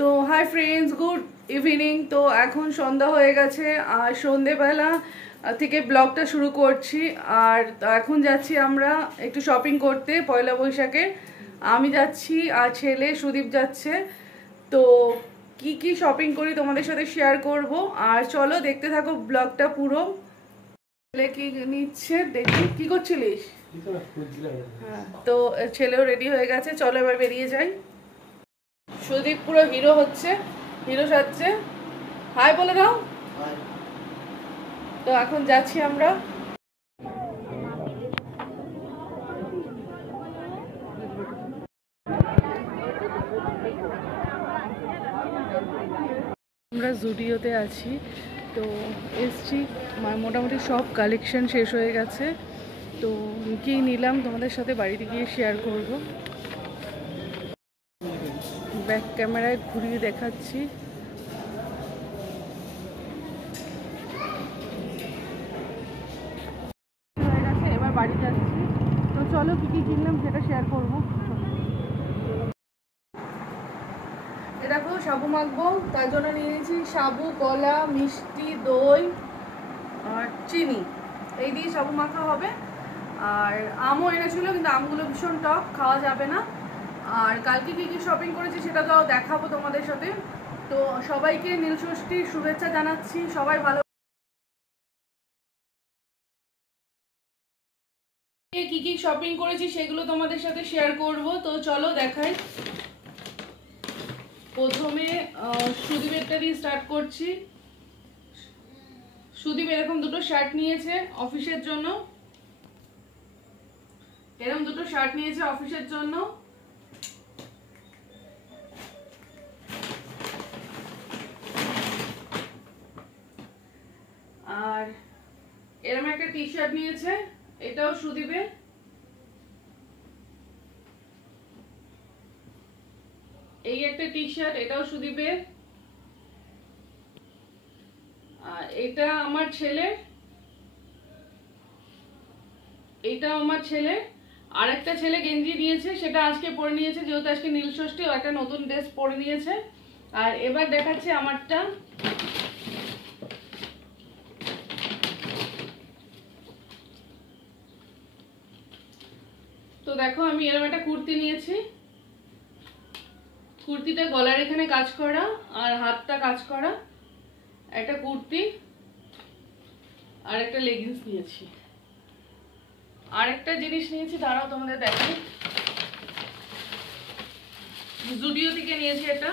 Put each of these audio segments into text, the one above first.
তো hi friends, good evening. তো এখন সন্ধ্যা হয়ে গেছে আর সন্ধেবেলা থেকে ব্লগটা শুরু করছি। আর এখন যাচ্ছি আমরা একটু শপিং করতে পয়লা বৈশাখে। আমি যাচ্ছি আর ছেলে সুদীপ যাচ্ছে। তো কি কি শপিং করি তোমাদের সাথে শেয়ার করব। আর চলো দেখতে থাকো ব্লগটা পুরো। ছেলে কি নিচ্ছে দেখি। কি করছিলিস? হ্যাঁ, তো ছেলেও রেডি হয়ে গেছে, চলো এবার বেরিয়ে যাই। সুদীপ পুরো হিরো হচ্ছে, হিরো সাজছে। হাই বলে দাও। তো এখন যাচ্ছি আমরা। আমরা জুডিওতে আছি। তো এসছি, মোটামুটি সব কালেকশন শেষ হয়ে গেছে। তো কি নিলাম তোমাদের সাথে বাড়িতে গিয়ে শেয়ার করব। ব্যাক ক্যামেরায় ঘুরিয়ে দেখাচ্ছি। হয়ে গেছে, এবার বাড়ি যাচ্ছি। তো চলো কি কি কিনলাম সেটা শেয়ার করবো। দেখো সাবু মাখবো, তার জন্য নিয়ে নিয়েছি সাবু, কলা, মিষ্টি, দই আর চিনি। এই দিয়ে সাবু মাখা হবে। আর আমও এনেছিল, কিন্তু আমগুলো ভীষণ টক, খাওয়া যাবে না। আর কালকে কী কী শপিং করেছি সেটা তো দেখাবো তোমাদের সাথে। তো সবাইকে নীলষষ্ঠীর শুভেচ্ছা জানাচ্ছি। সবাই ভালো। কি কি শপিং করেছি সেগুলো তোমাদের সাথে শেয়ার করব। তো চলো দেখাই। প্রথমে সুদীপেরটা দিয়ে স্টার্ট করছি। সুদীপ এরকম দুটো শার্ট নিয়েছে অফিসের জন্য। এরকম দুটো শার্ট নিয়েছে অফিসের জন্য। আর এরকম একটা টি শার্ট নিয়েছে, এটাও সুদীপের। এই একটা টি শার্ট, এটাও সুদীপের। আর এটা আমার ছেলের, এটাও আমার ছেলে। আর একটা ছেলে গেঞ্জি নিয়েছে, সেটা আজকে পরে নিয়েছে, যেহেতু আজকে নীলষষ্ঠী, ও একটা নতুন ড্রেস পরে নিয়েছে। আর এবার দেখাচ্ছি আমারটা। তো দেখো আমি এরকম একটা কুর্তি নিয়েছি। কুর্তিটা গলার এখানে কাজ করা আর হাতটা কাজ করা একটা কুর্তি। আর একটা লেগিংস নিয়েছি। আর একটা জিনিস নিয়েছি, দাঁড়াও তোমাদের দেখাই। জুডিও থেকে নিয়েছি এটা।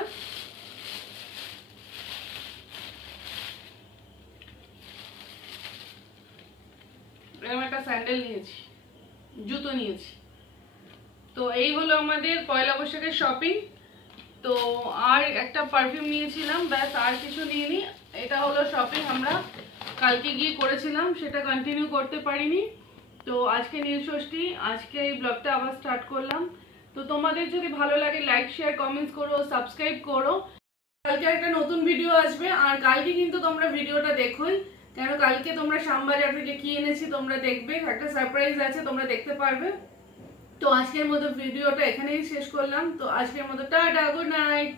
এরকম একটা স্যান্ডেল নিয়েছি, জুতো নিয়েছি। তো এই হলো আমাদের পয়লা বৈশাখের শপিং। তো আর একটা পারফিউম নিয়েছিলাম, ব্যাস, আর কিছু নিইনি। এটা হলো শপিং আমরা কালকে গিয়ে করেছিলাম, সেটা কন্টিনিউ করতে পারিনি। তো আজকে নীলষষ্ঠী, আজকে এই ব্লগটা আবার স্টার্ট করলাম। তো তোমাদের যদি ভালো লাগে লাইক, শেয়ার, কমেন্টস করো, সাবস্ক্রাইব করো। কালকে একটা নতুন ভিডিও আসবে। আর কালকে কিন্তু তোমরা ভিডিওটা দেখোই, কেন কালকে তোমরা শ্যামবাজার থেকে কি এনেছি তোমরা দেখবে, একটা সারপ্রাইজ আছে, তোমরা দেখতে পারবে। তো আজকের মতো ভিডিওটা এখানেই শেষ করলাম। তো আজকের মতো টাটা, গুড নাইট।